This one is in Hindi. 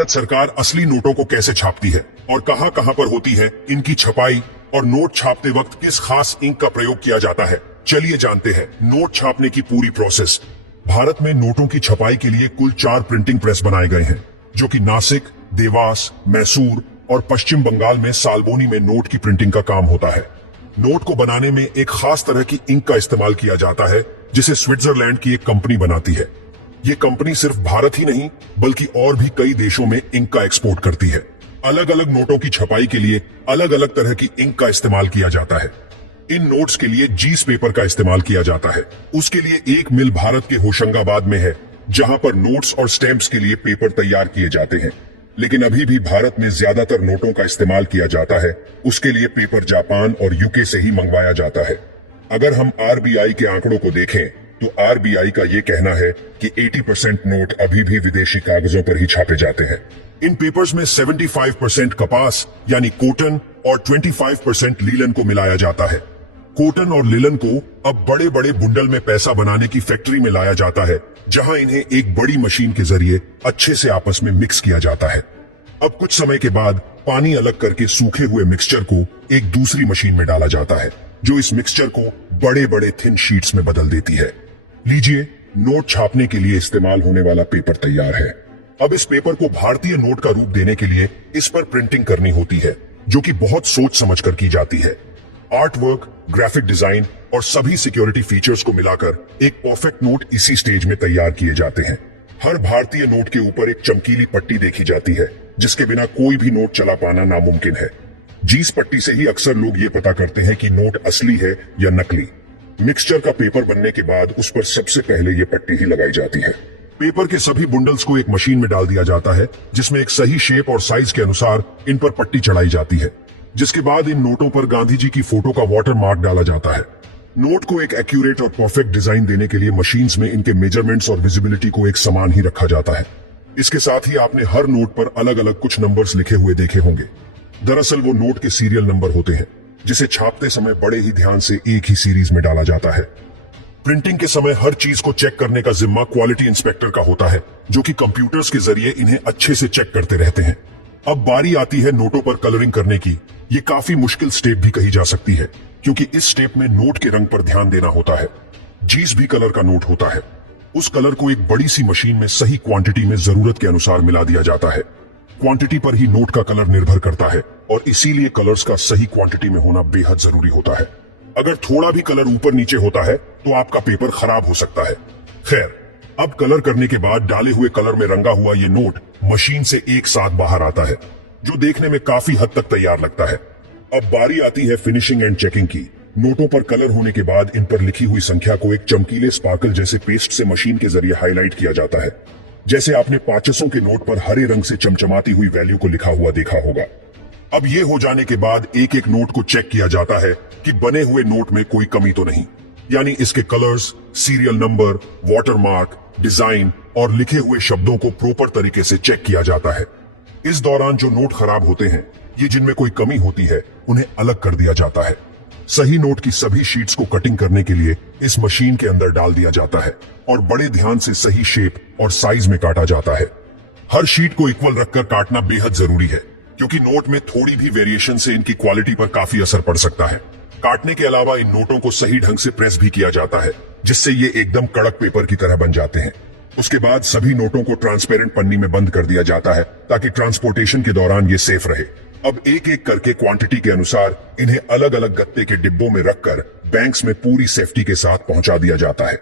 भारत सरकार असली नोटों को कैसे छापती है और कहां कहां पर होती है इनकी छपाई और नोट छापते वक्त किस खास इंक का प्रयोग किया जाता है, चलिए जानते हैं नोट छापने की पूरी प्रोसेस। भारत में नोटों की छपाई के लिए कुल 4 प्रिंटिंग प्रेस बनाए गए हैं, जो कि नासिक, देवास, मैसूर और पश्चिम बंगाल में सालबोनी में नोट की प्रिंटिंग का काम होता है। नोट को बनाने में एक खास तरह की इंक का इस्तेमाल किया जाता है, जिसे स्विट्जरलैंड की एक कंपनी बनाती है। ये कंपनी सिर्फ भारत ही नहीं बल्कि और भी कई देशों में इंक का एक्सपोर्ट करती है। अलग अलग नोटों की छपाई के लिए अलग अलग तरह की इंक का इस्तेमाल किया जाता है। इन नोट्स के लिए जीस पेपर का इस्तेमाल किया जाता है। उसके लिए एक मिल भारत के होशंगाबाद में है, जहां पर नोट्स और स्टैंप्स के लिए पेपर तैयार किए जाते हैं। लेकिन अभी भी भारत में ज्यादातर नोटों का इस्तेमाल किया जाता है, उसके लिए पेपर जापान और यूके से ही मंगवाया जाता है। अगर हम आरबीआई के आंकड़ों को देखें तो आरबीआई का ये कहना है कि 80% नोट अभी भी विदेशी कागजों पर ही छापे जाते हैं। इन पेपर्स में 75% कपास यानी कॉटन और 25% लीलन को मिलाया जाता है। कॉटन और लीलन को अब बड़े बड़े बुंडल में पैसा बनाने की फैक्ट्री में लाया जाता है, जहां इन्हें एक बड़ी मशीन के जरिए अच्छे से आपस में मिक्स किया जाता है। अब कुछ समय के बाद पानी अलग करके सूखे हुए मिक्सचर को एक दूसरी मशीन में डाला जाता है, जो इस मिक्सचर को बड़े बड़े थिन शीट्स में बदल देती है। लीजिए, नोट छापने के लिए इस्तेमाल होने वाला पेपर तैयार है। अब इस पेपर को भारतीय नोट का रूप देने के लिए इस पर प्रिंटिंग करनी होती है, जो कि बहुत सोच समझकर की जाती है। आर्ट वर्क, ग्राफिक डिजाइन और सभी सिक्योरिटी फीचर्स को मिलाकर एक परफेक्ट नोट इसी स्टेज में तैयार किए जाते हैं। हर भारतीय नोट के ऊपर एक चमकीली पट्टी देखी जाती है, जिसके बिना कोई भी नोट चला पाना नामुमकिन है। जीस पट्टी से ही अक्सर लोग ये पता करते हैं कि नोट असली है या नकली। मिक्सचर का पेपर बनने के बाद उस पर सबसे पहले ये पट्टी ही लगाई जाती है। पेपर के सभी बुंडल्स को एक मशीन में डाल दिया जाता है, जिसमें एक सही शेप और साइज के अनुसार इन पर पट्टी चढ़ाई जाती है। जिसके बाद इन नोटों पर गांधी जी की फोटो का वाटर मार्क डाला जाता है। नोट को एक एक्यूरेट और परफेक्ट डिजाइन देने के लिए मशीन्स में इनके मेजरमेंट्स और विजिबिलिटी को एक समान ही रखा जाता है। इसके साथ ही आपने हर नोट पर अलग अलग कुछ नंबर्स लिखे हुए देखे होंगे। दरअसल वो नोट के सीरियल नंबर होते हैं, जिसे छापते समय बड़े ही ध्यान से एक ही सीरीज में डाला जाता है। प्रिंटिंग के समय हर चीज को चेक करने का जिम्मा क्वालिटी इंस्पेक्टर का होता है, जो कि कंप्यूटर्स के जरिए इन्हें अच्छे से चेक करते रहते हैं। अब बारी आती है नोटों पर कलरिंग करने की। ये काफी मुश्किल स्टेप भी कही जा सकती है, क्योंकि इस स्टेप में नोट के रंग पर ध्यान देना होता है। जीस भी कलर का नोट होता है। उस कलर को एक बड़ी सी मशीन में सही क्वांटिटी में जरूरत के अनुसार मिला दिया जाता है। क्वांटिटी पर ही नोट का कलर निर्भर करता है और इसीलिए कलर्स का सही क्वांटिटी में होना बेहद जरूरी होता है। अगर थोड़ा भी कलर ऊपर नीचे होता है तो आपका पेपर खराब हो सकता है। खैर, अब कलर करने के बाद डाले हुए कलर में रंगा हुआ ये नोट मशीन से एक साथ बाहर आता है, जो देखने में काफी हद तक तैयार लगता है। अब बारी आती है फिनिशिंग एंड चेकिंग की। नोटों पर कलर होने के बाद इन पर लिखी हुई संख्या को एक चमकीले स्पार्कल जैसे पेस्ट से मशीन के जरिए हाईलाइट किया जाता है। जैसे आपने 500 के नोट पर हरे रंग से चमचमाती हुई वैल्यू को लिखा हुआ देखा होगा। अब ये हो जाने के बाद एक एक नोट को चेक किया जाता है कि बने हुए नोट में कोई कमी तो नहीं, यानी इसके colours, serial number, watermark, design और लिखे हुए शब्दों को प्रॉपर तरीके से चेक किया जाता है। इस दौरान जो नोट खराब होते हैं, ये जिनमें कोई कमी होती है, उन्हें अलग कर दिया जाता है। सही नोट की सभी शीट्स को कटिंग करने के लिए इस मशीन के अंदर डाल दिया जाता है और बड़े ध्यान से सही शेप और साइज में काटा जाता है। हर शीट को इक्वल रखकर काटना बेहद जरूरी है, क्योंकि नोट में थोड़ी भी वेरिएशन से इनकी क्वालिटी पर काफी असर पड़ सकता है। काटने के अलावा इन नोटों को सही ढंग से प्रेस भी किया जाता है, जिससे ये एकदम कड़क पेपर की तरह बन जाते हैं। उसके बाद सभी नोटों को ट्रांसपेरेंट पन्नी में बंद कर दिया जाता है, ताकि ट्रांसपोर्टेशन के दौरान ये सेफ रहे। अब एक एक करके क्वांटिटी के अनुसार इन्हें अलग अलग गत्ते के डिब्बों में रखकर बैंक्स में पूरी सेफ्टी के साथ पहुंचा दिया जाता है।